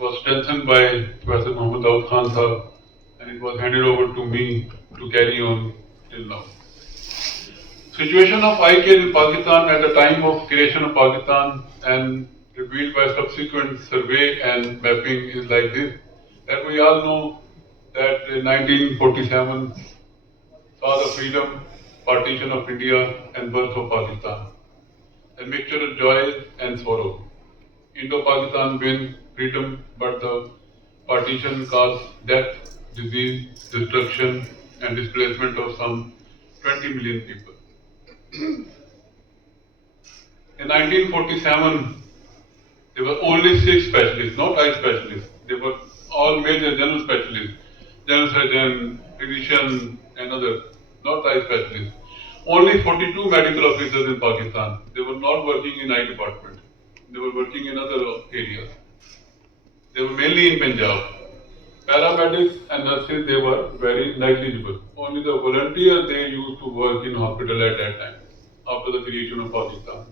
was strengthened by Professor Muhammad Daud Khan Sahab, and it was handed over to me to carry on till now. Situation of eye care in Pakistan at the time of creation of Pakistan and revealed by subsequent survey and mapping is like this, that we all know that 1947 saw the freedom, partition of India and birth of Pakistan, a mixture of joy and sorrow. Indo-Pakistan win freedom, but the partition caused death, disease, destruction and displacement of some 20 million people. In 1947, there were only 6 specialists, not eye specialists. They were all major general specialists, general surgeon, physician and others, not eye specialists. Only 42 medical officers in Pakistan. They were not working in eye department. They were working in other areas. They were mainly in Punjab. Paramedics and nurses, they were very negligible. Only the volunteers, they used to work in hospital at that time, after the creation of Pakistan.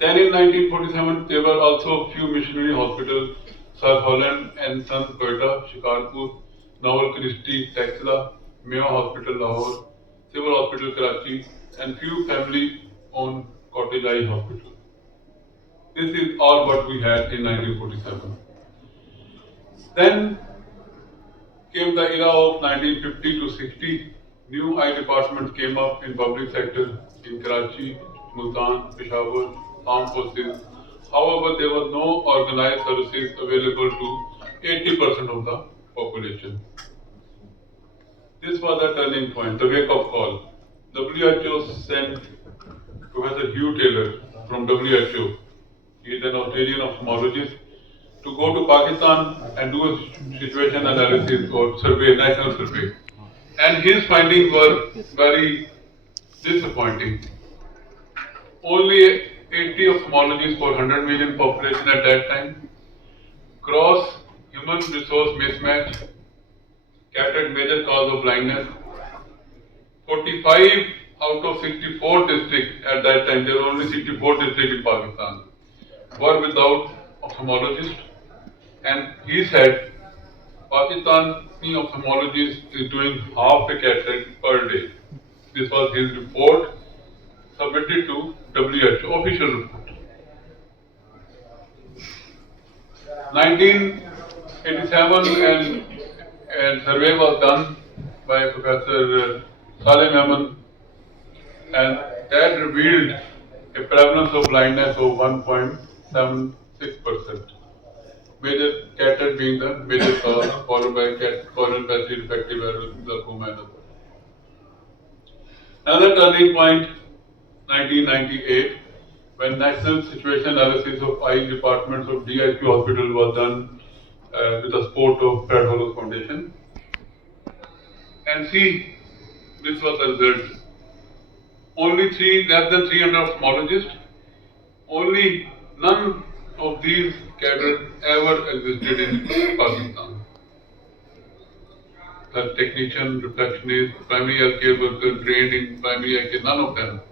Then in 1947, there were also few missionary hospitals, Sir Holland and Son Quetta, Shikarpur, Novel Christie, Texla, Mayo Hospital, Lahore, Civil Hospital, Karachi, and few family-owned cottage eye hospitals. This is all what we had in 1947. Then came the era of 1950 to 60. New eye departments came up in public sector in Karachi, Multan, Peshawar, armed forces. However, there were no organized services available to 80% of the population. This was the turning point, the wake-up call. WHO sent Professor Hugh Taylor from WHO. He is an Australian ophthalmologist, to go to Pakistan and do a situation analysis or survey, national survey. And his findings were very disappointing. Only 80 ophthalmologists for 100 million population at that time. Gross human resource mismatch, captured major cause of blindness. 45 out of 64 districts at that time, there were only 64 districts in Pakistan, were without ophthalmologists. And he said, Pakistani ophthalmologist is doing half a cataract per day. This was his report submitted to WHO, official report. 1987 and survey was done by Professor Salim Ahmed, and that revealed a prevalence of blindness of 1.76%. Major cataract being the major cause, followed by corneal passage defective error, glaucoma and others. Another turning point, 1998, when National Situation Analysis of Eye Departments of DIQ Hospital was done with the support of Fred Hollows Foundation. And see, this was the result. Only less than 300 ophthalmologists, only none of these cadres ever existed in Pakistan. The technician, reflectionist, primary healthcare worker trained in primary eye care, none of them.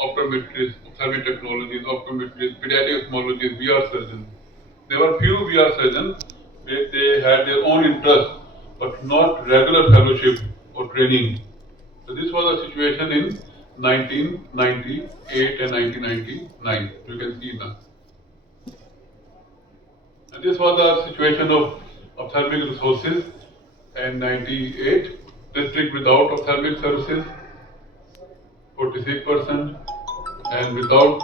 Optometrists, ophthalmic technologies, optometrists, pediatric ophthalmologists, VR surgeons. There were few VR surgeons, they had their own interest, but not regular fellowship or training. So this was the situation in 1998 and 1999. You can see now. And this was the situation of ophthalmic resources in 98. District without ophthalmic services, 46%, and without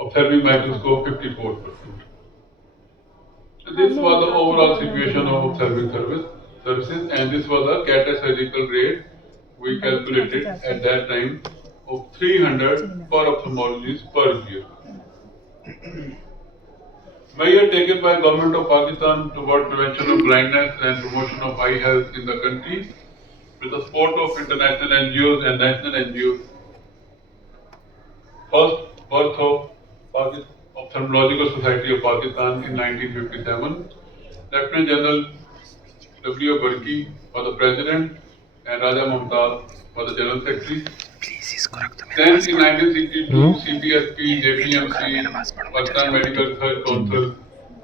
ophthalmic microscope, 54%. And this was the overall situation of ophthalmic services, and this was the cataract surgical rate we calculated at that time of 300 per ophthalmologist per year. Measures taken by Government of Pakistan toward prevention of blindness and promotion of eye health in the country with the support of international NGOs and national NGOs. First birth of Ophthalmological Society of Pakistan in 1957. Lieutenant General W. Burki was the president and Raja Mumtaz was the general secretary. Then in 1962, CPSP, JPMC, Pakistan Medical Research Council,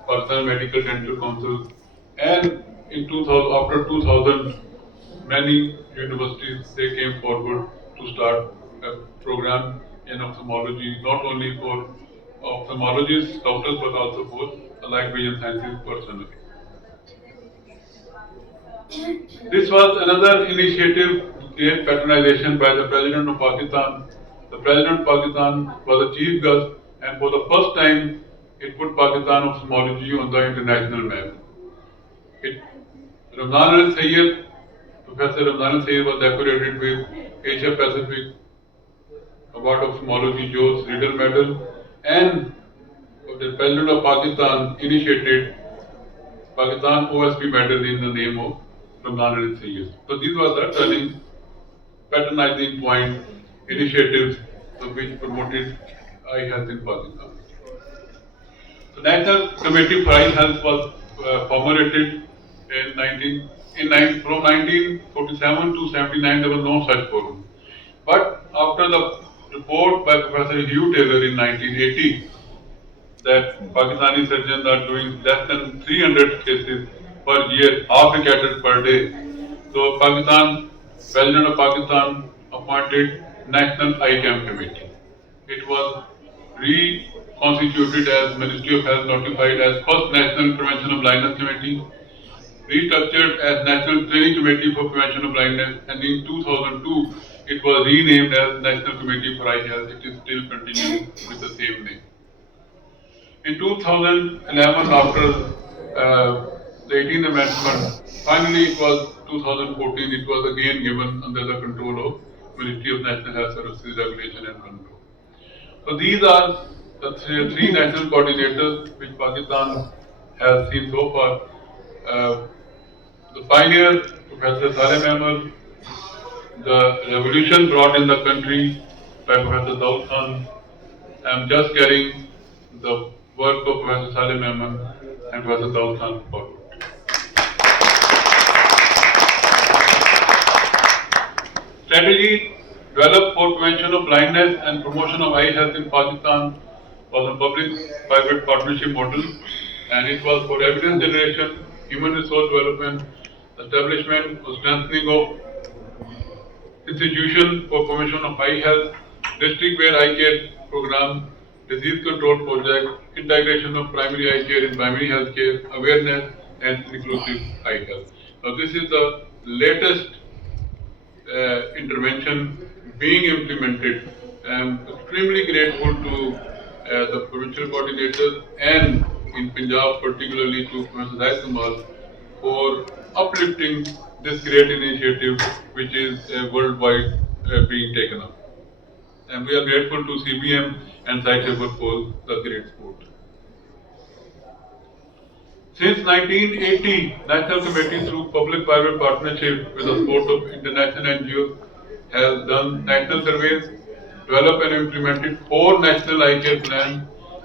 Pakistan Medical Dental Council, and in 2000, after 2000, many universities they came forward to start a program in ophthalmology, not only for ophthalmologists, doctors, but also for allied vision sciences personnel. This was another initiative to create patronization by the President of Pakistan. The President of Pakistan was a chief guest, and for the first time, it put Pakistan ophthalmology on the international map. It, Ramzan al Sayyid, Professor Ramzan al Sayyid was decorated with Asia Pacific Award of Ophthalmology George Riddle Medal, and the President of Pakistan initiated Pakistan OSP medal in the name of Ramzan al Sayyid. So these were the turning patronizing point initiatives which promoted eye health in Pakistan. The National Committee for Eye Health was formulated in from 1947 to 79. There was no such forum. But after the report by Professor Hugh Taylor in 1980 that Pakistani surgeons are doing less than 300 cases per year, half a catheter per day. So President of Pakistan appointed National Eye Camp Committee. It was reconstituted as Ministry of Health notified as first National Prevention of Blindness Committee, restructured as National Training Committee for Prevention of Blindness, and in 2002 it was renamed as National Committee for Eye Health. It is still continuing with the same name. In 2011, after the 18th Amendment, finally it was 2014, it was again given under the control of Ministry of National Health Services Regulation and Control. So these are the three national coordinators which Pakistan has seen so far. The pioneer, Professor Saleh Ahmed, the revolution brought in the country by Professor Daud Khan. I am just carrying the work of Professor Saleh Ahmed and Professor Daud Khan forward. Strategy developed for prevention of blindness and promotion of eye health in Pakistan was a public-private partnership model, and it was for evidence generation, human resource development, establishment or strengthening of institution for promotion of eye health, district-wide eye care program, disease control project, integration of primary eye care in primary health care, awareness and inclusive eye health. Now this is the latest intervention being implemented. I am extremely grateful to the provincial coordinators and in Punjab particularly to Professor Zaid Kamal for uplifting this great initiative which is worldwide being taken up. And we are grateful to CBM and Scientific for the great support. Since 1980, National Committee through public-private partnership with the support of international NGOs has done national surveys, developed and implemented 4 national eye care plans,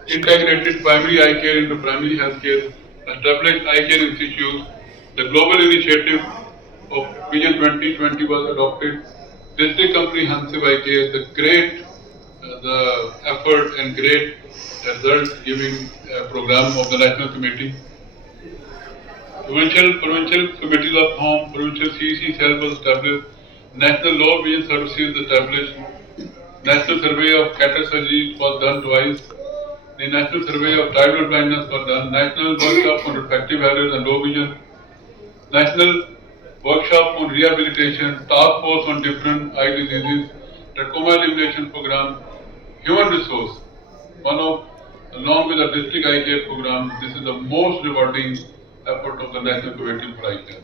integrated primary eye care into primary health care, established eye care institutes. The global initiative of Vision 2020 was adopted. District comprehensive eye care, the effort and great result-giving program of the National Committee. Provincial committees are formed, provincial CEC cell was established, National Low Vision Services established, National Survey of cataract surgery was done twice, the National Survey of tidal blindness was done, National Workshop on refractive errors and low vision, National Workshop on rehabilitation, Task Force on different eye diseases, Trachoma elimination program, human resource, along with the district eye care program, this is the most rewarding effort of the National Committee for Eye Care.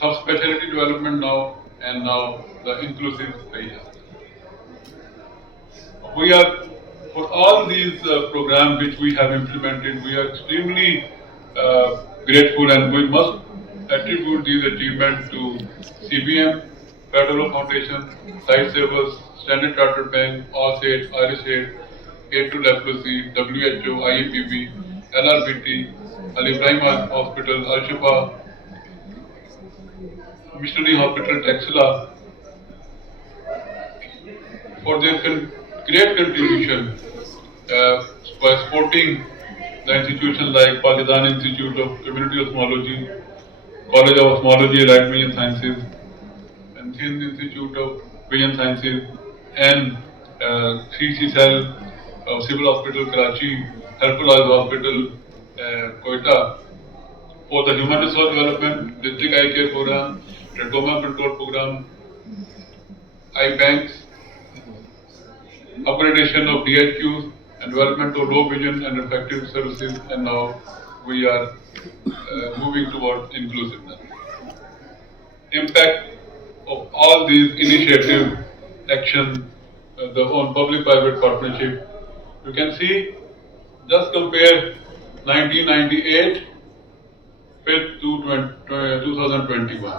Subspecialty development now, and now the inclusive eye health. We are, for all these programs which we have implemented, we are extremely grateful, and we must attribute these achievements to CBM, Federal Foundation, Lifesavers, Standard Chartered Bank, OSAID, IRIS-AID, Aid to Leprosy, WHO, IEPB, LRBT, Al Ibrahim Hospital, Al Shifa, Missionary Hospital, Texila, for their great contribution by supporting the institutions like Pakistan Institute of Community Ophthalmology, College of Ophthalmology, Allied Vision Sciences, and Sindh Institute of Vision Sciences, and CC Cell, Civil Hospital Karachi, Hercules Hospital, Quetta, for the Human Resource Development, District Eye Care Program, Trachoma Control Program, eye banks, upgradation of DHQs, and development of low vision and refractive services, and now we are moving towards inclusiveness. Impact of all these initiative action, the on public-private partnership, you can see, just compare 1998 with 2021.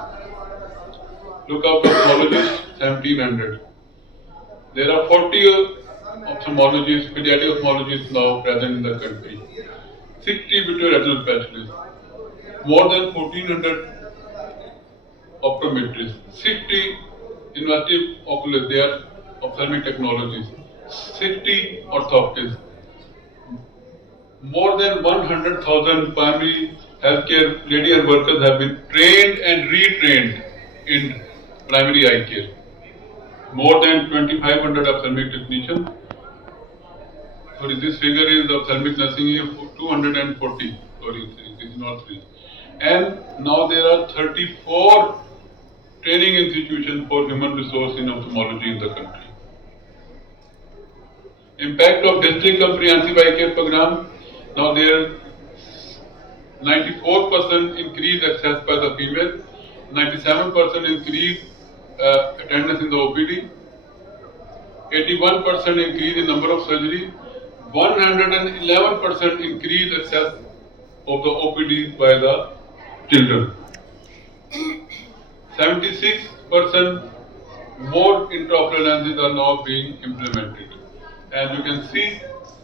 Look up ophthalmologists, 1700. There are 40 ophthalmologists, pediatric ophthalmologists now present in the country. 60 vitreoretinal specialists, more than 1400 optometrists, 60 innovative oculists, they are ophthalmic technologies, 60 orthoptists, more than 100,000 primary healthcare lady and workers have been trained and retrained in primary eye care. More than 2,500 ophthalmic technicians. Sorry, this figure is ophthalmic nursing is 240. Sorry, this is not 3. And now there are 34 training institutions for human resource in ophthalmology in the country. Impact of district comprehensive eye care program. Now there 94% increase access by the female, 97% increase attendance in the OPD, 81% increase in number of surgery, 111% increase access of the OPD by the children. 76% more intraocular lenses are now being implemented. And you can see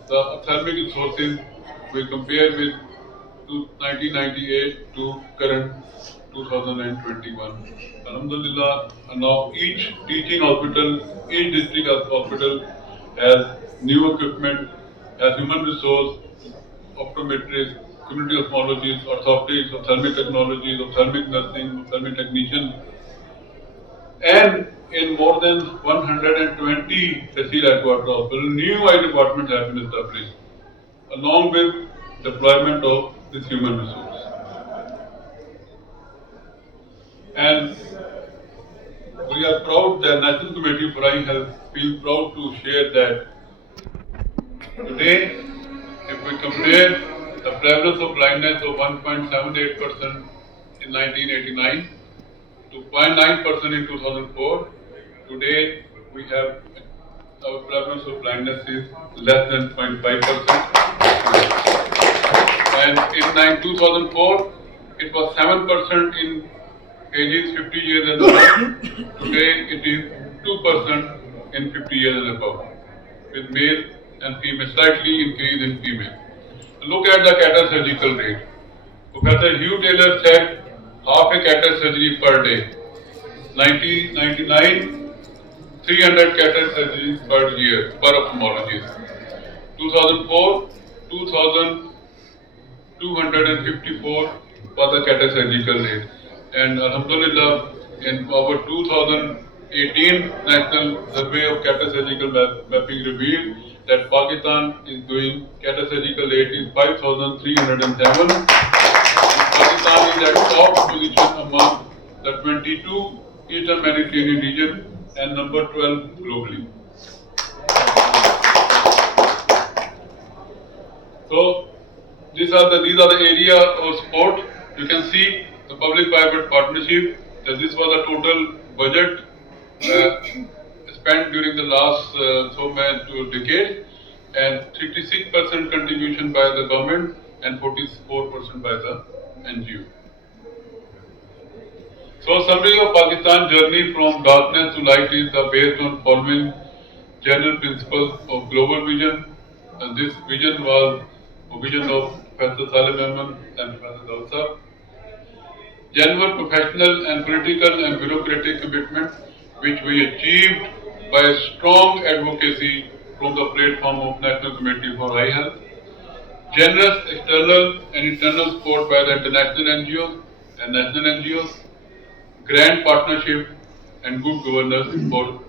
the ophthalmic resources we compare with 1998 to current 2021. Alhamdulillah, now each teaching hospital, each district hospital has new equipment, has human resource, optometrists, community ophthalmologists, orthoptics, ophthalmic technologies, ophthalmic nursing, ophthalmic technicians, and in more than 120 Tehsil headquarters hospitals, new eye departments have been established, along with deployment of this human resource. And we are proud that National Committee for Eye Health feels proud to share that today, if we compare the prevalence of blindness of 1.78% in 1989 to 0.9% in 2004, today we have our prevalence of blindness is less than 0.5%. And in 2004, it was 7% in ages 50 years and above. Today it is 2% in 50 years and above, with male and female, slightly increase in female. Look at the cataract surgical rate. Professor Hugh Taylor said half a cataract surgery per day. 1999, 300 cataract surgeries per year per ophthalmologist. 2004, 2,254 was the cataract surgical rate. And Alhamdulillah, in our 2018 National Survey of Cataract Surgical Mapping revealed that Pakistan is doing cataract surgical rate is 5,307. And Pakistan is at top position among the 22 Eastern Mediterranean region and number 12 globally. So these are the area of support. You can see the public-private partnership. That this was the total budget spent during the last decade, and 36% contribution by the government and 44% by the NGO. So, summary of Pakistan's journey from darkness to light is based on following general principles of global vision. And this vision was a vision of Professor Salim and Professor Asad. Genuine professional and political and bureaucratic commitment, which we achieved by a strong advocacy from the platform of National Committee for Eye Health. generous external and internal support by the international NGOs and national NGOs, grand partnership and good governance for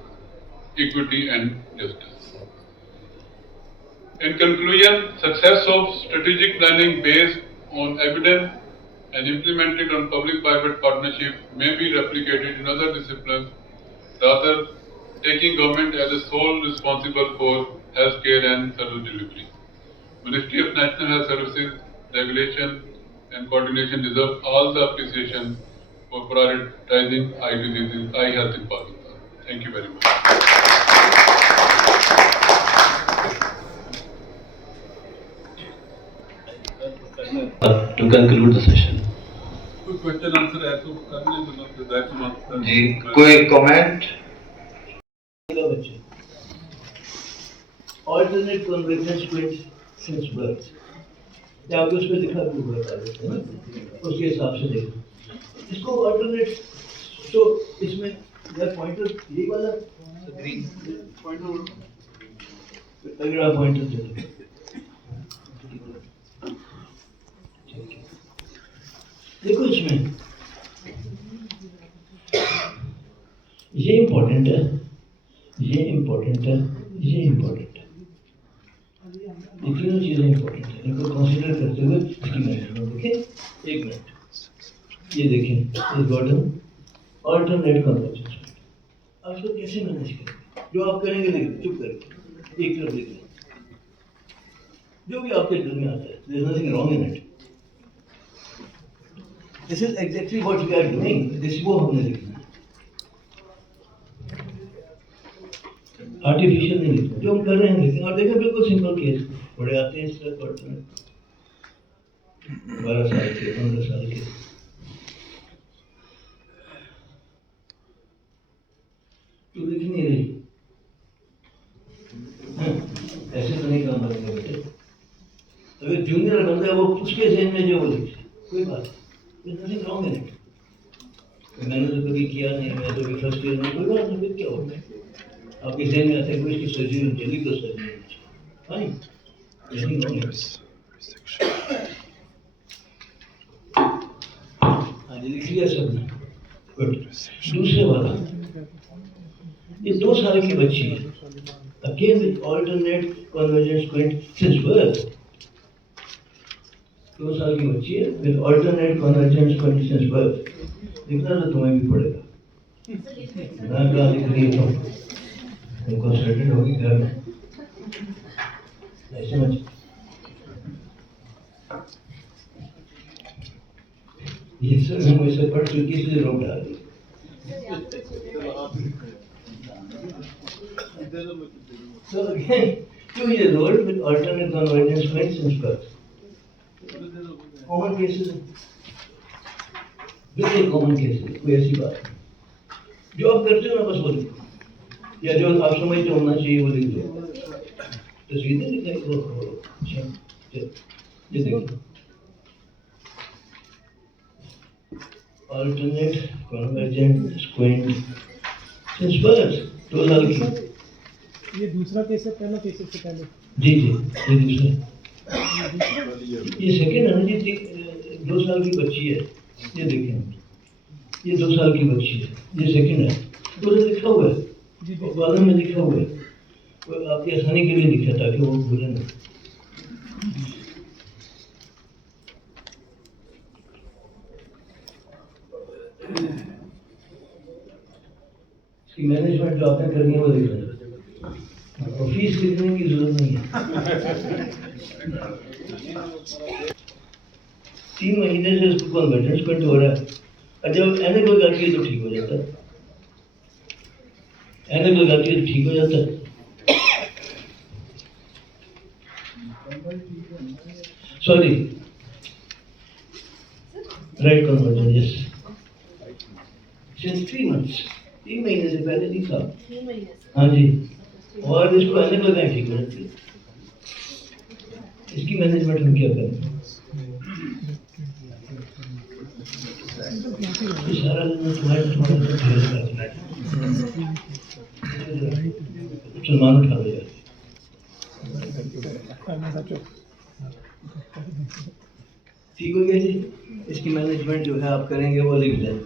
equity and justice. In conclusion, success of strategic planning based on evidence and implemented on public-private partnership may be replicated in other disciplines, rather taking government as the sole responsible for healthcare and service delivery. Ministry of National Health Services, regulation and coordination deserve all the appreciation for prioritizing eye diseases, eye health in Pakistan. Thank you very much. To conclude the session. कोई question answer है तो करने मतलब जी कोई comment? Alternate convergence twins since birth. क्या आपको उसमें लिखा भी हुआ है ना? उसके हिसाब से देखो इसको alternate. तो इसमें यह पॉइंटर ये वाला ग्रीन पॉइंटर अगला पॉइंटर देखो देखो इसमें ये इम्पोर्टेंट है, ये इम्पोर्टेंट है, ये इम्पोर्टेंट है, ये तीनों चीजें इम्पोर्टेंट है। इनको कंसीडर करते हुए इसकी मैनेजमेंट देखें। एक मिनट ये देखें, इस बॉटम ऑल्टरनेट कन्वर्जेंस अब इसको कैसे मैनेज करें? जो आप करेंगे देखिए, चुप करके एक तरफ देखिए, जो भी आपके दिल में आता है, there is nothing wrong in it. This is exactly what we are doing. This वो हमने लिखना है, आर्टिफिशियल नहीं लिखना, जो हम कर रहे हैं लिखना। और देखो बिल्कुल सिंपल केस बड़े आते हैं इसका क्वार्टर 12 साल के 15 साल के तो लिख नहीं रही। ऐसे तो नहीं काम करेंगे बेटे। अगर जूनियर बंदा है वो उसके जहन में जो वो लिखे, कोई बात नहीं, nothing wrong in it. मैंने तो कभी किया नहीं, मैं तो फर्स्ट ईयर में कोई बात नहीं, फिर क्या होगा? आपके जहन में आता है कोई इसकी सर्जरी चली तो surgery fine, nothing wrong in it. हाँ जी लिख लिया सबने, गुड। दूसरे वाला ये 2 साल की बच्ची है, again with alternate convergence squint since birth. 2 साल की बच्ची है with alternate convergence squint since birth. लिखना तो तुम्हें भी पड़ेगा ना, क्या लिख रही है तुम कंसल्टेंट होगी घर में ऐसे मत। ये सब हम ऐसे पढ़ चुकी इसलिए रोक डाल दी। So again 2 years old with alternate convergence squint since birth. Common cases है, बिल्कुल कॉमन केस है, कोई ऐसी बात जो आप करते हो ना बस वो लिखो, या जो आप समझते होना चाहिए वो लिख दो। तस्वीरें लिखाई वो ये देखो alternate convergent squint since birth 2 साल की। ये दूसरा केस है, पहला केस से पहले? जी जी ये दूसरा, ये सेकेंड है ना जी। 2 साल की बच्ची है, ये देखें, ये 2 साल की बच्ची है, ये सेकेंड है, तो लिखा हुआ है, कॉलम में लिखा हुआ है, वो आपकी आसानी के लिए लिखा ताकि वो भूले ना। इसकी मैनेजमेंट जो आपने करनी है वो लिख लेना, और फीस लिखने की जरूरत नहीं है। 3 महीने से उसको कन्वर्जेंस स्क्विंट हो रहा है, और जब एनेबल करती है तो ठीक हो जाता है, एनेबल करती है तो ठीक हो जाता है। Sorry right conversion yes since 3 months, 3 महीने से पहले नहीं था। हाँ जी, और इसको एनेबल करना ठीक हो जाती है। इसकी मैनेजमेंट हम क्या करें? सारा दिन तुम्हारे सलमान उठा लो यार। ठीक हो गया जी। इसकी मैनेजमेंट जो है आप करेंगे वो लिख लें।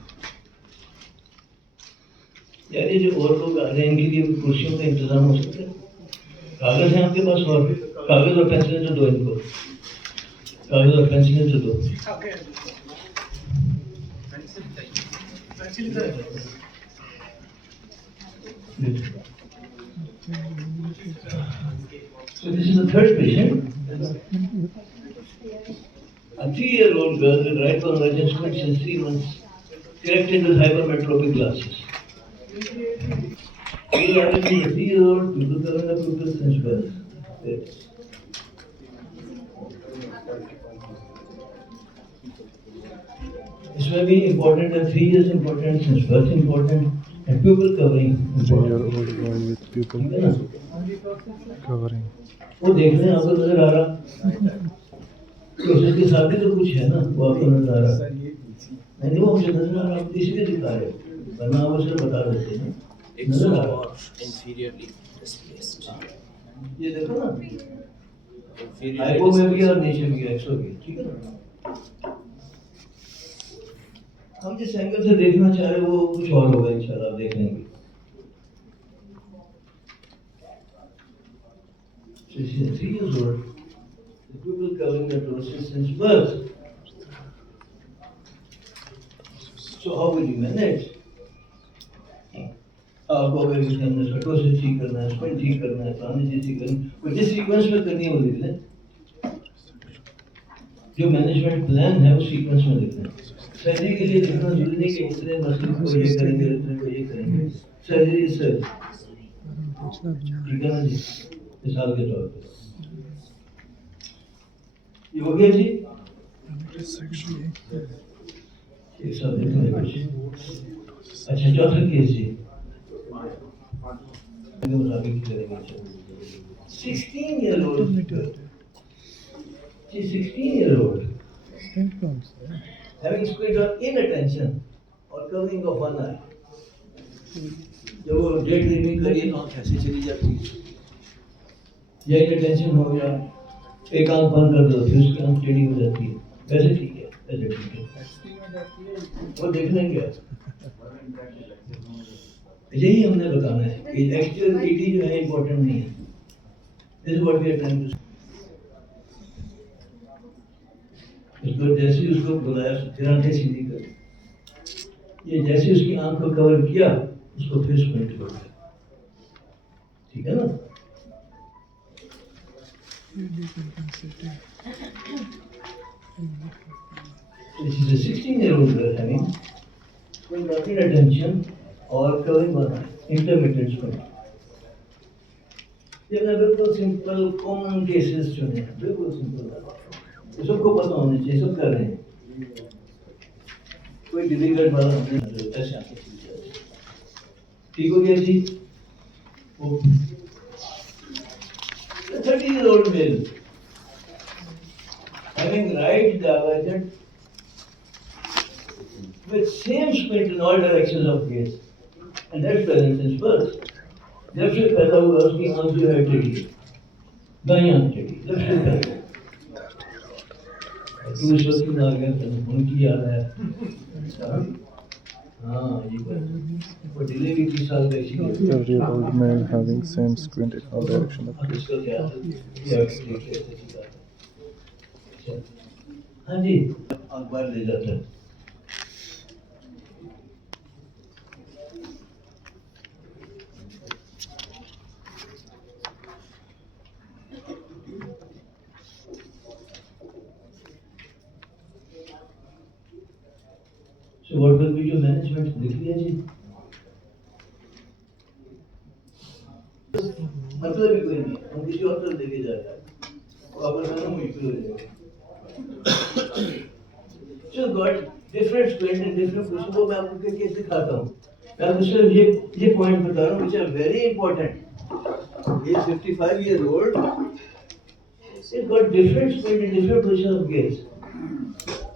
यार ये जो और लोग आ रहे हैं इनके लिए कुर्सियों का इंतजाम हो सकता है? कागज है आपके पास? और कागज और पेंसिलें तो दो इनको, कागज और पेंसिलें तो दो। So this is the third patient. A 3-year-old girl with right convergence squint since 3 months, corrected with hypermetropic glasses. We are looking at 3-year-old people covering the pupils since birth. इसमें भी important है, 3 years important, since birth important, and pupil covering important. 3-year-old boy with pupil ठीक है ना? covering. वो देख लें, आपको नजर आ रहा? तो उसके साथ भी तो कुछ है ना, वो आपको नजर आ रहा? नहीं वो मुझे नजर आ रहा, आप इसलिए दिखा रहे हो, वरना आप उसे बता देते हैं नजर आ रहा। inferiorly displaced. ये देखो ना, हाइपो में भी और नीचे भी एक्सो भी, ठीक है ना? हम जिस एंगल से देखना चाह रहे हैं वो कुछ और होगा, इंशाल्लाह आप देख लेंगे। So she is 3 years old. The pupil covering the dorsal since birth. So how will you manage? आपको अगर इसके अंदर सर्कोसिस ठीक करना है, स्क्विंट ठीक करना है, फलानी चीज ठीक करनी है, वो जिस सीक्वेंस में करनी है वो लिख लें। जो मैनेजमेंट प्लान है वो सीक्वेंस में लिख लें। सर्जरी के लिए लिखना जरूरी नहीं कि इतने मसले को ये करेंगे, इतने को ये करेंगे। सर्जरी इज सर्जरी, ठीक है ना जी, मिसाल के तौर पे। ये हो गया जी। एक साथ देखने कुछ। अच्छा चौथा केस जी, मुताबिक करेंगे। 16-year-old, she's 16-year-old, having squint or inattention or covering of one eye. जब वो डे ड्रीमिंग करिए तो आँख ऐसे चली जाती है, या इनअटेंशन हो गया, एक आँख बंद कर दो फिर उसकी आँख टेढ़ी हो जाती है, वैसे ठीक है, वैसे ठीक है, वो देख लेंगे। यही हमने बताना है कि एक्चुअल ईटी जो है इम्पोर्टेंट नहीं है। This is what we are trying to. उसको जैसे ही उसको बुलाया फिर आंखें सीधी कर, ये जैसे उसकी आंख को कवर किया उसको फिर स्क्विंट कर दिया, ठीक है ना? This is a 16-year-old girl having squint or inattention or covering one eye, intermittent squint. ये मैंने बिल्कुल सिंपल कॉमन केसेस चुने हैं, बिल्कुल सिंपल, सबको पता होने चाहिए, सब कर रहे हैं, कोई डिफिकल्ट वाला नहीं, ऐसे आपको ठीक हो गया जी। 30-year-old male having right divergent with same squint in all directions of gaze, and that's present since birth. जब से पैदा हुआ उसकी आंख जो है टेढ़ी है, दाईं आंख टेढ़ी, जब से पैदा हुआ। तू इस वक्त ना गया तो उनकी याद है, हाँ ये वो डिले भी 30 साल का इसी। 30-year-old male having same squint in all direction of gaze. इसका क्या है? हाँ जी, अखबार ले जाता है। So what will be your management? लिख लिया जी। मतलब ही कोई नहीं, हम किसी और तरफ लेके जा रहे हैं, वो आपस में मुश्किल हो जाएगा। So got different squint and different position, वो मैं आपको कैसे दिखाता हूँ। मैं आपको सिर्फ ये पॉइंट बता रहा हूँ, which are very important. He is 55-year-old. He's got different squint and different position of gaze.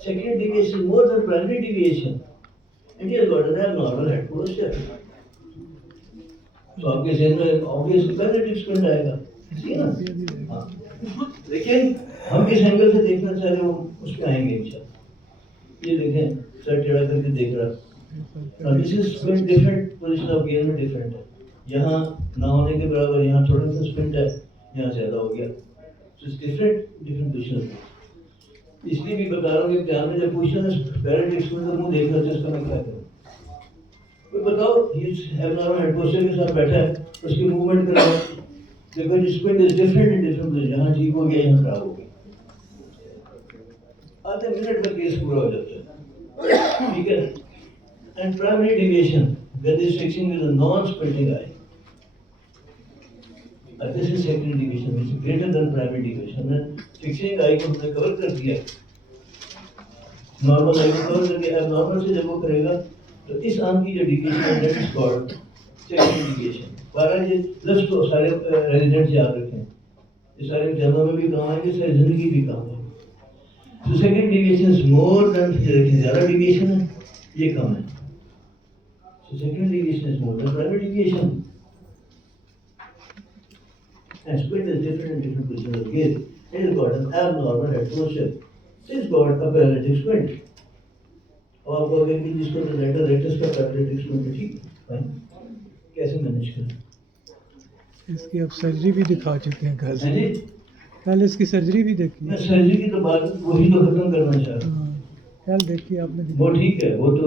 Secondary deviation more than primary deviation, and he has got an abnormal head posture. So आपके जहन में obviously पहले squint आएगा, ठीक है ना? हाँ, लेकिन हम किस एंगल से देखना चाह रहे हो उस पर आएंगे इंशाल्लाह। ये देखें सर टेढ़ा करके देख रहा। Now this is going different position of gear में different है। यहाँ ना होने के बराबर यहाँ थोड़ा सा स्पिन है, यहाँ ज़्यादा हो गया। So it's different position। इसलिए भी बता रहा हूँ कि ध्यान में जब पूछना है पैरालिटिक्स में तो मुंह देख रहा है जिसका मैं क्या करूँ। तो बताओ ये एबनॉर्मल हेड पोस्चर के साथ बैठा है, उसकी मूवमेंट करो। देखो spin is different in different position, यहाँ ठीक हो गया, यहाँ खराब हो गया। आधे मिनट में केस पूरा हो जाता है, ठीक है। And primary deviation, when this fixing with a non-squinting eye. This is secondary deviation, which is greater than primary deviation. And fixing eye को हमने cover कर दिया, normal eye को cover कर दिया। अब normal से जब वो करेगा, तो इस आंख की जो deviation है, that is called secondary deviation। बारह ये लफ्ज़ तो सारे residents याद रखें, ये सारे जन्मों में भी काम आएंगे, सारी जिंदगी भी काम आएंगे। So secondary deviation is more than, ज़्यादा deviation है, ये कम है। So secondary deviation is more than primary deviation. And squint is different in different positions of gaze. It is called an abnormal head posture. It is called a paralytic squint. और आपको अगर कि जिसको rectus का paralytic squint है, ठीक है, कैसे मैनेज करें? इसकी अब सर्जरी भी दिखा चुके हैं कल। हाँ जी, कल इसकी सर्जरी भी देखी। मैं सर्जरी की तो बात वही तो खत्म करना चाह रहा हूँ। कल देखी आपने? वो ठीक है, वो तो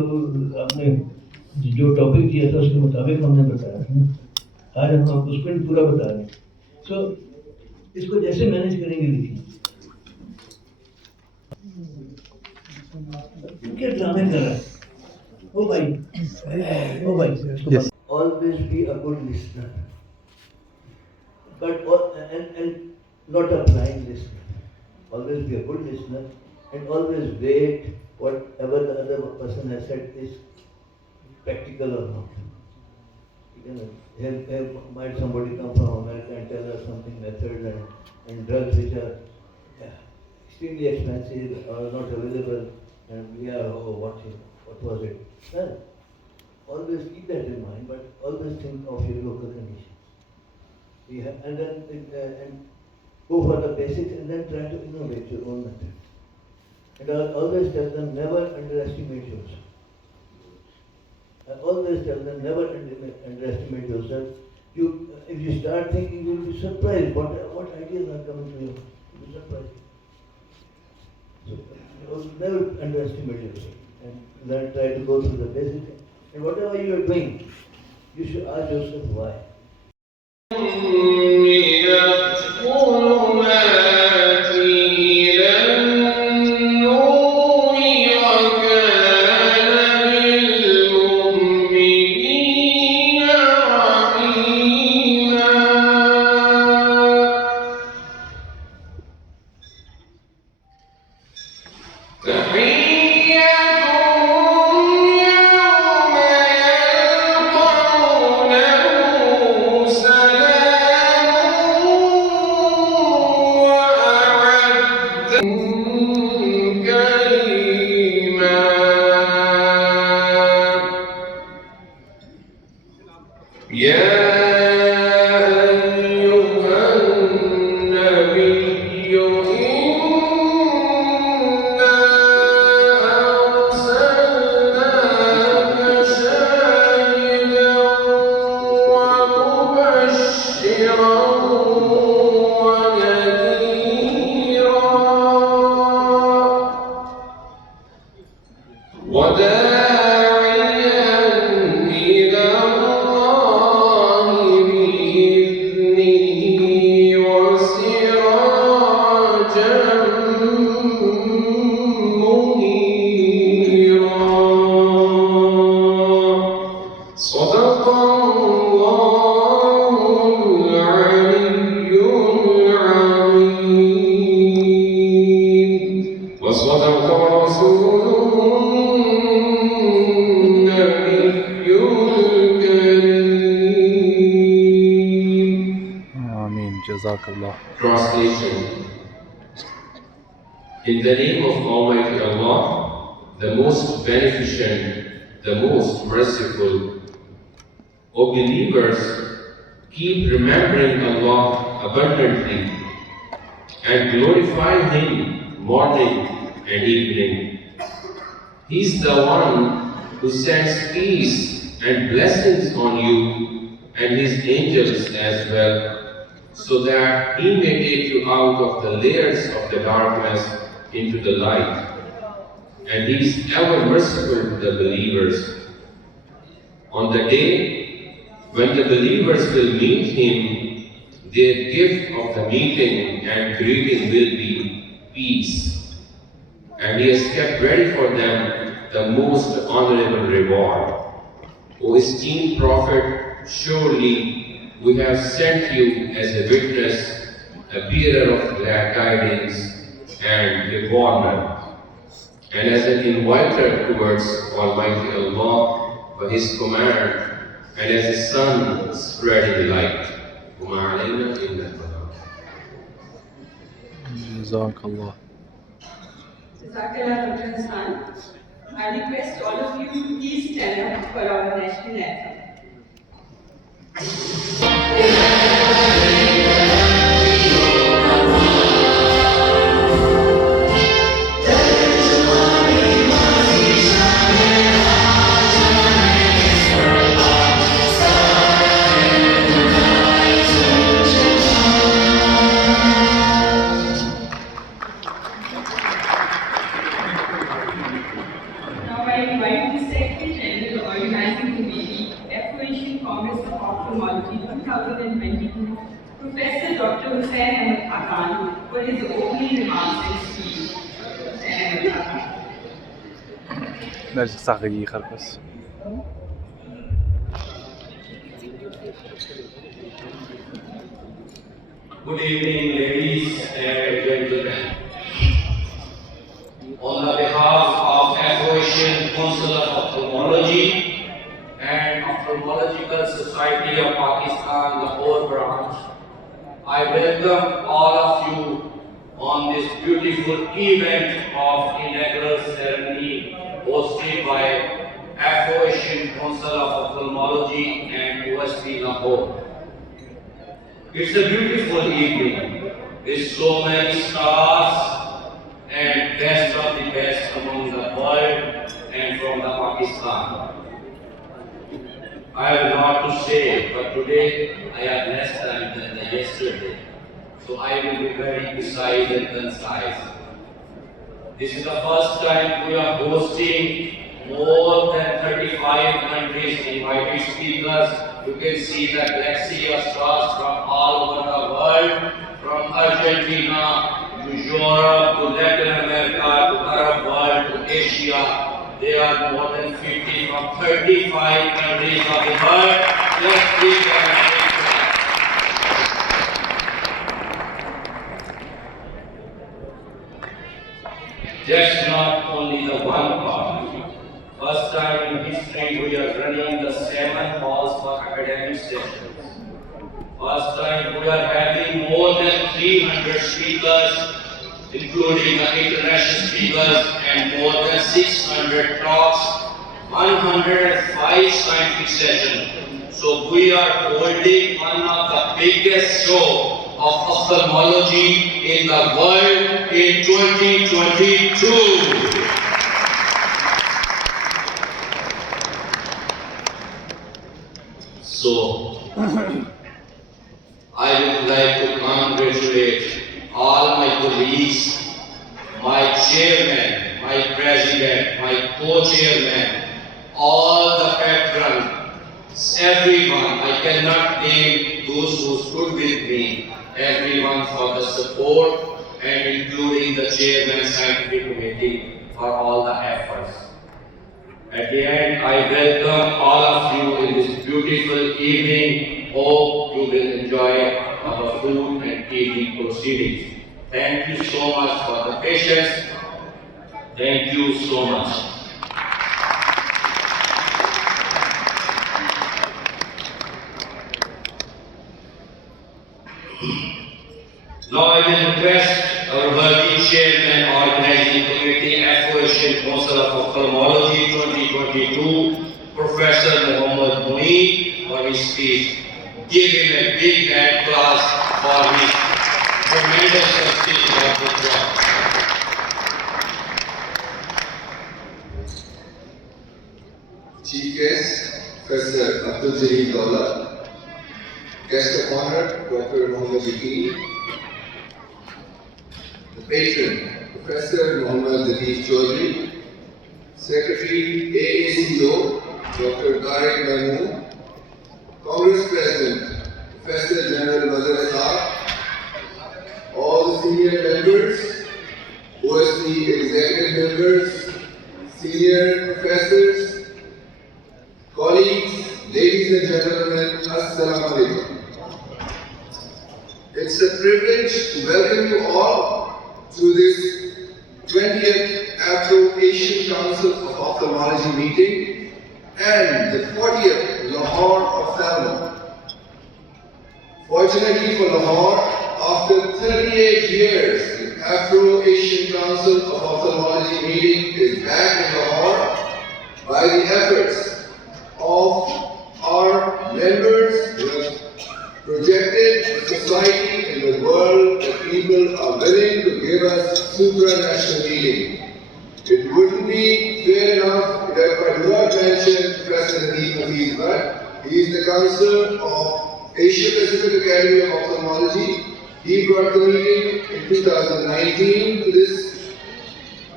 आपने जो टॉपिक दिया था उसके मुताबिक हमने बताया है ना। आज हम आपको स्क्विंट पूरा बता रहे हैं। सो इसको जैसे मैनेज करेंगे देखिए। क्या ड्रामे कर रहा है? ओ भाई, always be a good listener, but and not a blind listener. Always be a good listener and always wait whatever the other person has said is practical or not. Here might somebody come from America and tell us something methods and drugs which are extremely expensive or not available, and we are, oh, what was it? Well, always keep that in mind, but always think of your local conditions. And then and go for the basics and then try to innovate your own method. And I always tell them, never underestimate yourself. I always tell them, never underestimate yourself. If you start thinking, you will be surprised what ideas are coming to you. You'll be surprised. So never underestimate yourself, and then try to go through the basics. And whatever you are doing, you should ask yourself why. Translation. In the name of Almighty Allah, the most beneficent, the most merciful. O believers, keep remembering Allah abundantly and glorify Him morning and evening. He's the one who sends peace and blessings on you and His angels as well, so that He may take you out of the layers of the darkness into the light. And He is ever merciful to the believers. On the day when the believers will meet Him, their gift of the meeting and greeting will be peace. And He has kept ready for them the most honorable reward. O esteemed Prophet, surely we have sent you as a witness, a bearer of glad tidings and a warner, and as an inviter towards Almighty Allah by His command, and as a sun spreading light. Jazakallah. Jazakallah, Dr. Hassan. I request all of you to please stand up for our national anthem. Now I invite the Secretary General Organizing Committee, Association Congress of Ophthalmology 2022, Professor Dr. Hussain Ahmed Khan, for his opening remarks and speech. Hussain Ahmed Khan. نرجع صاغي خربس. Good evening, ladies and gentlemen. On the behalf of Association Council of Ophthalmology and Ophthalmological Society of Pakistan, Lahore branch, I welcome all of you on this beautiful event of inaugural ceremony hosted by Association Council of Ophthalmology and OSP Lahore. It's a beautiful evening with so many stars and best of the best among the world and from the Pakistan. I have a lot to say, but today I have less time than yesterday, so I will be very precise and concise. This is the first time we are hosting more than 35 countries invited speakers. You can see the galaxy of stars from all over the world, from Argentina to Europe to Latin America to Arab world to Asia. There are more than 50 from 35 countries of the world. Let's give them a big clap. That's not only the one part. First time in history we are running the 7 halls for academic sessions. First time we are having more than 300 speakers, including the international speakers, and more than 600 talks, 105 scientific sessions. So we are holding one of the biggest show of ophthalmology in the world in 2022. So, I would like to congratulate all my colleagues, my chairman, my president, my co-chairman, all the patrons, everyone. I cannot name those who stood with me, everyone for the support and including the chairman scientific committee for all the efforts. At the end, I welcome all of you in this beautiful evening. Hope you will enjoy our food and evening proceedings. Thank you so much for the patience. Thank you so much. Now I will request our worthy chairman, organizing committee, Association Council of Ophthalmology 2022, Professor Muhammad Munir, for his speech. Give him a big hand class for his tremendous success of the job. Chief Guest, Professor Abdul Jalil Dawla, Guest of Honor, Dr. Muhammad Yaqeen, the Patron, Professor Muhammad Latif Chaudhry, Secretary AACO, Dr. Tariq Mahmood, Congress President, Professor General Mazhar Saab, all the senior members, OSD executive members, senior professors, colleagues, ladies and gentlemen, Assalamu alaikum. It's a privilege to welcome you all to this 20th Afro-Asian Council of Ophthalmology meeting and the 40th Lahore Ophthalmo. Fortunately for Lahore, after 38 years, the Afro-Asian Council of Ophthalmology meeting is back in Lahore by the efforts of our members who have projected a society in the world that people are willing to give us supranational meeting. It wouldn't be fair enough if I do not mention Professor Nadeem Hafiz Bhatt. He is the Council of Asia Pacific Academy of Ophthalmology. He brought the meeting in 2019 to this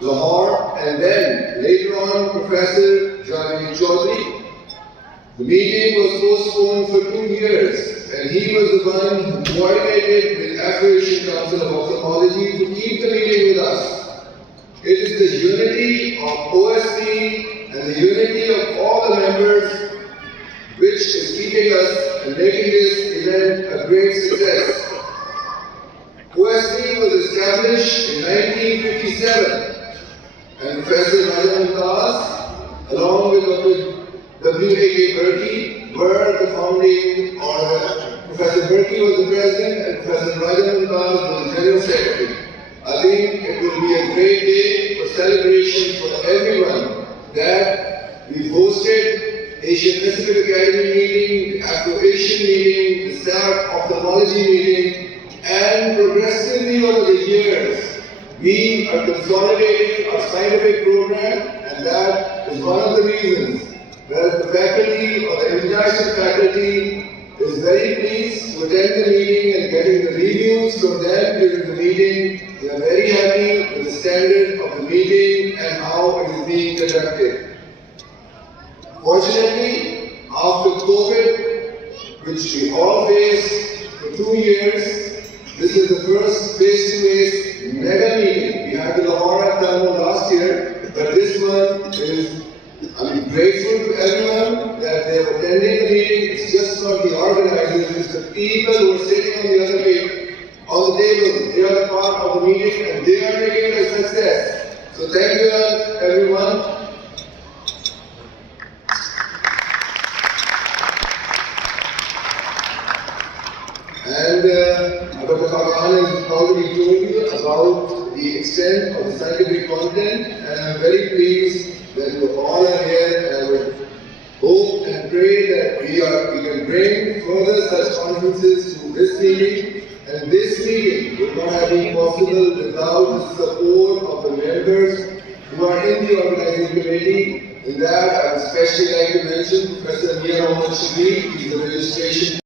Lahore, and then later on Professor Javed Chaudhry. The meeting was postponed for 2 years, and he was the one who coordinated with Afro-Asian Council of Ophthalmology to keep the meeting with us. It is the unity of OSC and the unity of all the members which is keeping us and making this event a great success. OSC was established in 1957, and Professor Raja Mumtaz, along with Dr. W.A.K. Berkey, were the founding, or Professor Berkey was the president and Professor Raja Mumtaz was the general secretary. I think it will be a great day for celebration for everyone that we've hosted Asian Pacific Academy meeting, the Afro-Asian meeting, the Sahaf Ophthalmology meeting, and progressively over the years, we are consolidating our scientific program, and that is one of the reasons that the faculty or the international faculty is very pleased to attend the meeting and getting the reviews from them during the meeting. They are very happy with the standard of the meeting and how it is being conducted. Fortunately, after COVID, which we all faced for 2 years, this is the first face-to-face mega meeting. We had the Lahore Ophthalmo last year, but this one is, I'm grateful to everyone that they are attending the meeting. It's just not the organizers, it's the people who are sitting on the other way, on the table. They are the part of the meeting and they are making it a success. So thank you everyone. And Dr. Khan has already told you about the extent of the scientific content, and I'm very pleased that you all are here, and I would hope and pray that we can bring further such conferences to this meeting, and this meeting would not have been possible without the support of the members who are in the organizing committee. In that, I would especially like to mention Professor Mia Mohammed Shafiq, who is the registration.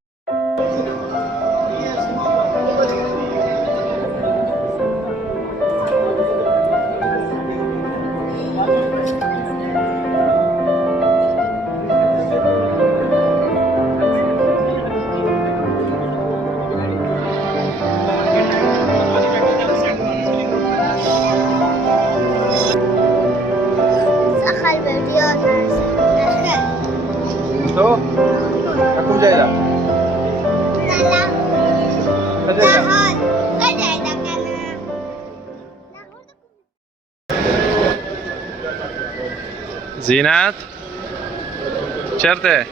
So, aku berjaya tak? زينات شرطة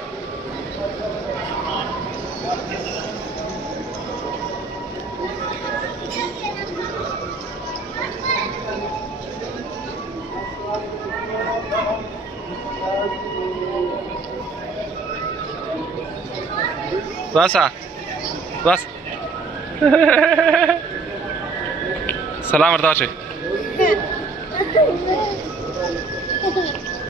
راسا راس Salam Ardache.